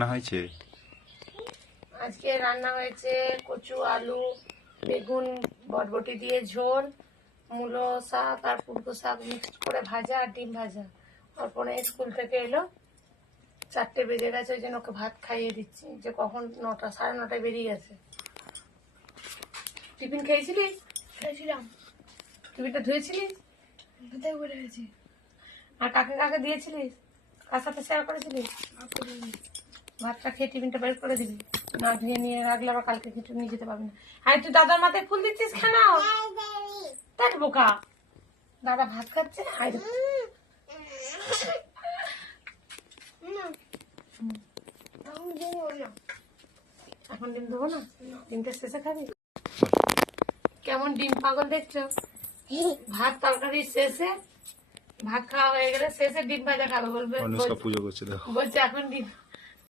না হয়েছে আজকে রান্না হয়েছে কচু আলু বেগুন বটবটি দিয়ে ঝোল, মূলো শাক আর পুরকো শাক মিক্সড করে ভাজা আর ডিম ভাজা। অর্পণে স্কুল থেকে এলো, 4টে বেজে গেছে, ওই জন্য ওকে ভাত খাইয়ে দিচ্ছি। যে কখন 9টা 9:30 বেরিয়ে গেছে। টিফিন খেয়েছিলিস? খেয়েছিলাম। টিফিনটা ধুয়েছিলিস? কোথায় বলে গেছি? আর কাকে কাকে দিয়েছিলিস? কার সাথে শেয়ার করেছিলিস? ভাতটা খেয়ে টিফিনটা বের করে দিবি, না ধুয়ে নিয়ে রাখলে আবার কালকে কিছু নিয়ে যেতে পারবি না। হ্যাঁ, তুই দাদার মাথায় ফুল দিচ্ছিস কেন? দেখ বোকা, দাদা ভাত খাচ্ছে। হাই রে, এখন ডিম দেবো না, ডিমটা শেষে খাবি। কেমন ডিম পাগল দেখছো? ভাত তরকারি শেষে, ভাত খাওয়া হয়ে গেলে শেষে ডিম ভাজা খাবে বলবে, অনুষ্কা পুজো করছে দেখো। বলছে এখন ডিম